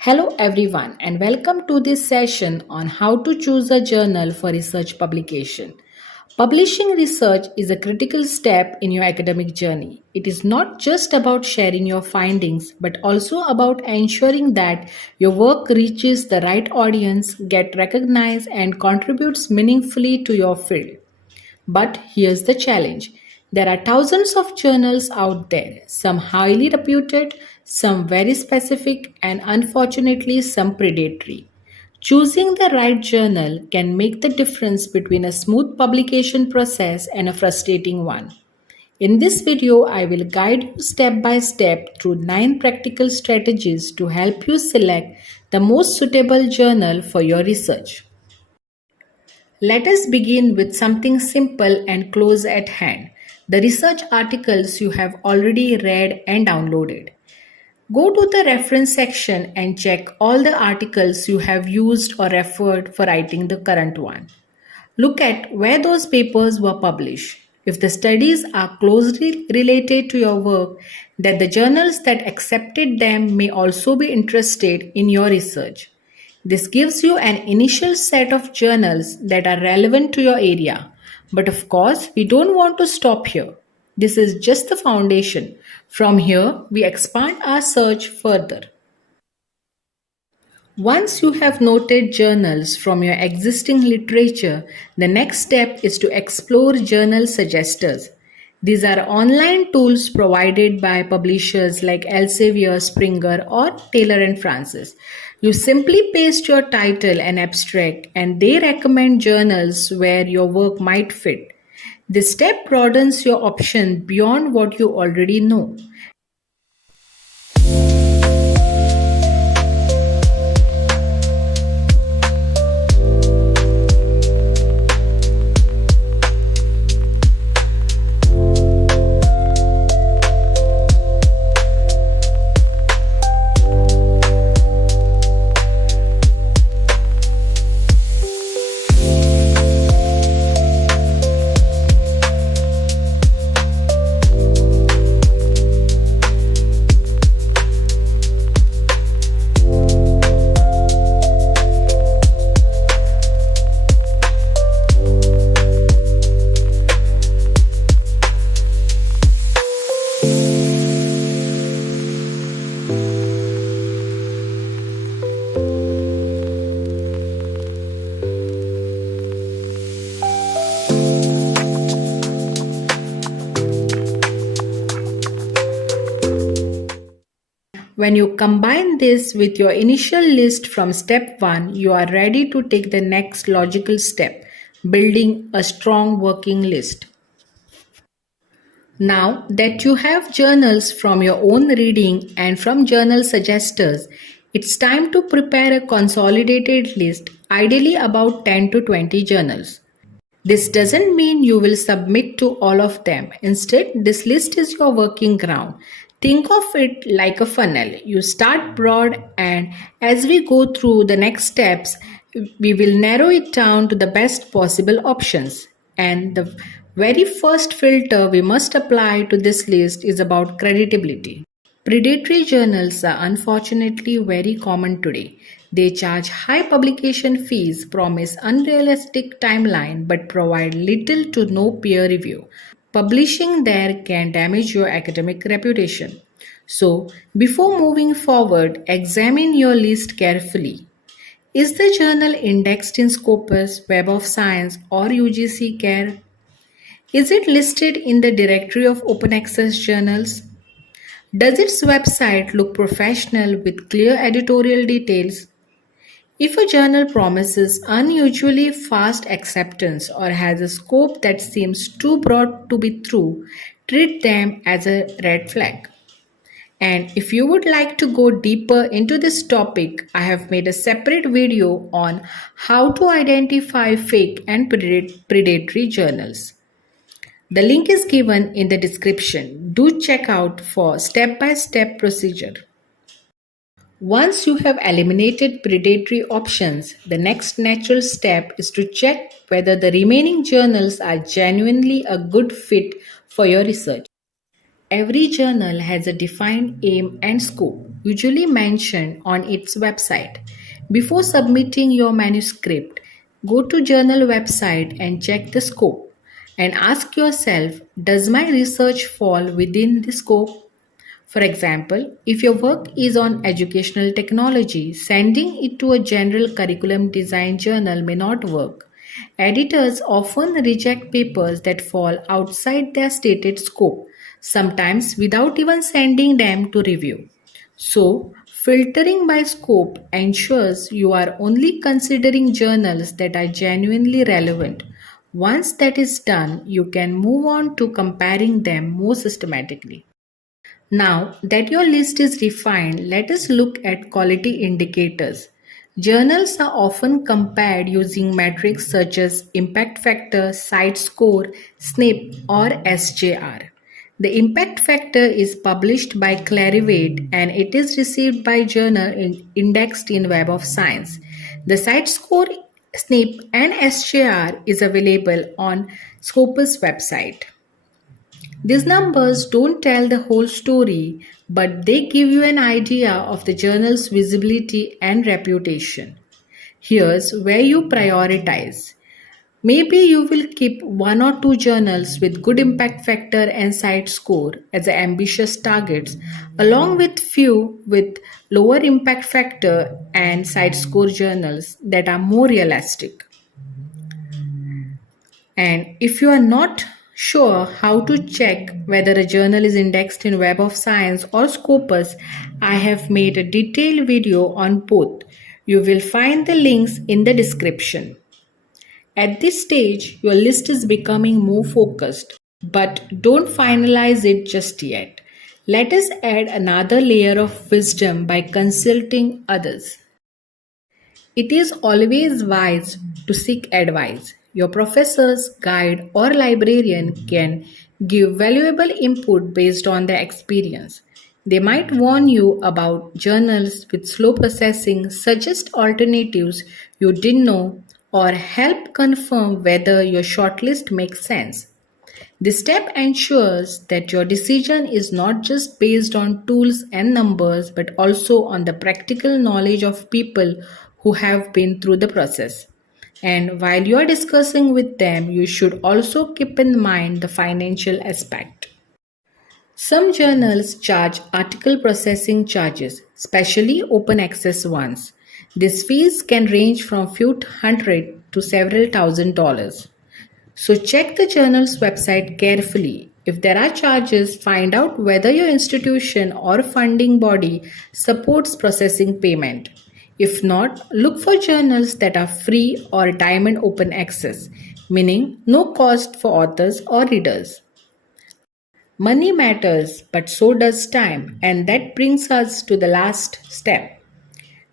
Hello, everyone, and welcome to this session on how to choose a journal for research publication. Publishing research is a critical step in your academic journey. It is not just about sharing your findings, but also about ensuring that your work reaches the right audience, gets recognized, and contributes meaningfully to your field. But here's the challenge: there are thousands of journals out there, some highly reputed, some very specific, and unfortunately, some predatory. Choosing the right journal can make the difference between a smooth publication process and a frustrating one. In this video, I will guide you step by step through 9 practical strategies to help you select the most suitable journal for your research. Let us begin with something simple and close at hand: the research articles you have already read and downloaded. Go to the reference section and check all the articles you have used or referred for writing the current one. Look at where those papers were published. If the studies are closely related to your work, then the journals that accepted them may also be interested in your research. This gives you an initial set of journals that are relevant to your area. But of course, we don't want to stop here. This is just the foundation. From here, we expand our search further. Once you have noted journals from your existing literature, the next step is to explore journal suggesters. These are online tools provided by publishers like Elsevier, Springer, or Taylor and Francis. You simply paste your title and abstract, and they recommend journals where your work might fit. This step broadens your option beyond what you already know. When you combine this with your initial list from step 1, you are ready to take the next logical step: building a strong working list. Now that you have journals from your own reading and from journal suggesters, it's time to prepare a consolidated list, ideally about 10 to 20 journals. This doesn't mean you will submit to all of them. Instead, this list is your working ground. Think of it like a funnel. You start broad, and as we go through the next steps, we will narrow it down to the best possible options. And the very first filter we must apply to this list is about credibility. Predatory journals are unfortunately very common today. They charge high publication fees, promise unrealistic timeline, but provide little to no peer review. Publishing there can damage your academic reputation. So, before moving forward, examine your list carefully. Is the journal indexed in Scopus, Web of Science, or UGC CARE? Is it listed in the directory of open access journals? Does its website look professional with clear editorial details? If a journal promises unusually fast acceptance or has a scope that seems too broad to be true, treat them as a red flag. And if you would like to go deeper into this topic, I have made a separate video on how to identify fake and predatory journals. The link is given in the description. Do check out for step-by-step procedure. Once you have eliminated predatory options, the next natural step is to check whether the remaining journals are genuinely a good fit for your research. Every journal has a defined aim and scope, usually mentioned on its website. Before submitting your manuscript, go to journal website and check the scope and ask yourself, does my research fall within the scope? For example, if your work is on educational technology, sending it to a general curriculum design journal may not work. Editors often reject papers that fall outside their stated scope, sometimes without even sending them to review. So, filtering by scope ensures you are only considering journals that are genuinely relevant. Once that is done, you can move on to comparing them more systematically. Now that your list is refined, let us look at quality indicators. Journals are often compared using metrics such as impact factor, CiteScore, SNIP, or SJR. The impact factor is published by Clarivate and it is received by journal indexed in Web of Science. The CiteScore, SNIP, and SJR is available on Scopus website. These numbers don't tell the whole story, but they give you an idea of the journal's visibility and reputation. Here's where you prioritize. Maybe you will keep one or two journals with good impact factor and site score as ambitious targets, along with few with lower impact factor and site score journals that are more realistic. And if you are not sure how to check whether a journal is indexed in Web of Science or Scopus, I have made a detailed video on both. You will find the links in the description. At this stage, your list is becoming more focused, but don't finalize it just yet. Let us add another layer of wisdom by consulting others. It is always wise to seek advice. Your professors, guide, or librarian can give valuable input based on their experience. They might warn you about journals with slow processing, suggest alternatives you didn't know, or help confirm whether your shortlist makes sense. This step ensures that your decision is not just based on tools and numbers, but also on the practical knowledge of people who have been through the process. And while you are discussing with them, you should also keep in mind the financial aspect. Some journals charge article processing charges, especially open access ones. These fees can range from few hundred to several $1,000s. So check the journal's website carefully. If there are charges, find out whether your institution or funding body supports processing payment. If not, look for journals that are free or diamond open access, meaning no cost for authors or readers. Money matters, but so does time, and that brings us to the last step.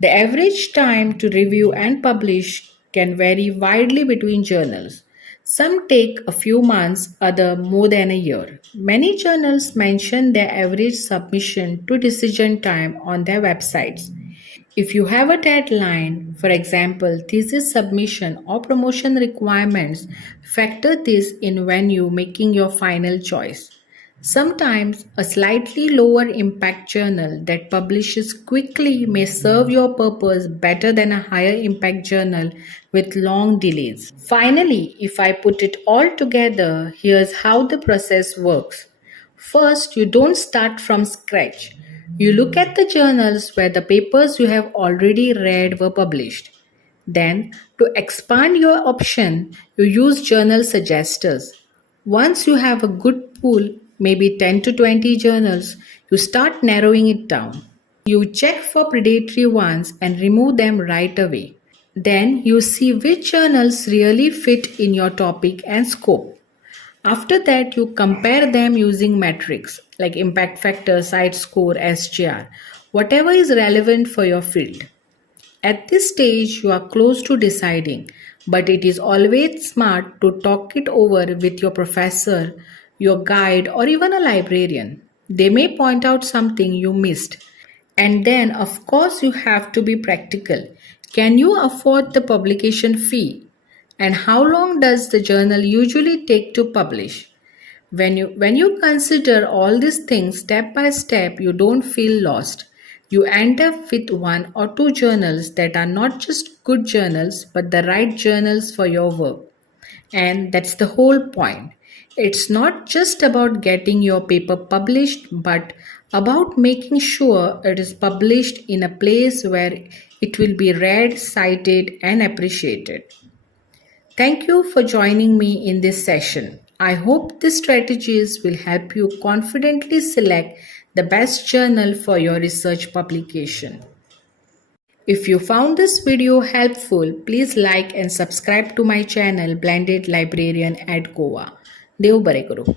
The average time to review and publish can vary widely between journals. Some take a few months, others more than a year. Many journals mention their average submission to decision time on their websites. If you have a deadline, for example, thesis submission or promotion requirements, factor this in when you making your final choice. Sometimes a slightly lower impact journal that publishes quickly may serve your purpose better than a higher impact journal with long delays. Finally, if I put it all together, here's how the process works. First, you don't start from scratch. You look at the journals where the papers you have already read were published. Then, to expand your option, you use journal suggesters. Once you have a good pool, maybe 10 to 20 journals, you start narrowing it down. You check for predatory ones and remove them right away. Then you see which journals really fit in your topic and scope. After that, you compare them using metrics like impact factor, site score, SGR, whatever is relevant for your field. At this stage, you are close to deciding, but it is always smart to talk it over with your professor, your guide, or even a librarian. They may point out something you missed. And then, of course, you have to be practical. Can you afford the publication fee? And how long does the journal usually take to publish? When you consider all these things step by step, you don't feel lost. You end up with one or two journals that are not just good journals but the right journals for your work. And that's the whole point. It's not just about getting your paper published, but about making sure it is published in a place where it will be read, cited, and appreciated. Thank you for joining me in this session. I hope these strategies will help you confidently select the best journal for your research publication. If you found this video helpful, please like and subscribe to my channel Blended Librarian at Goa. Dev Bare Karo.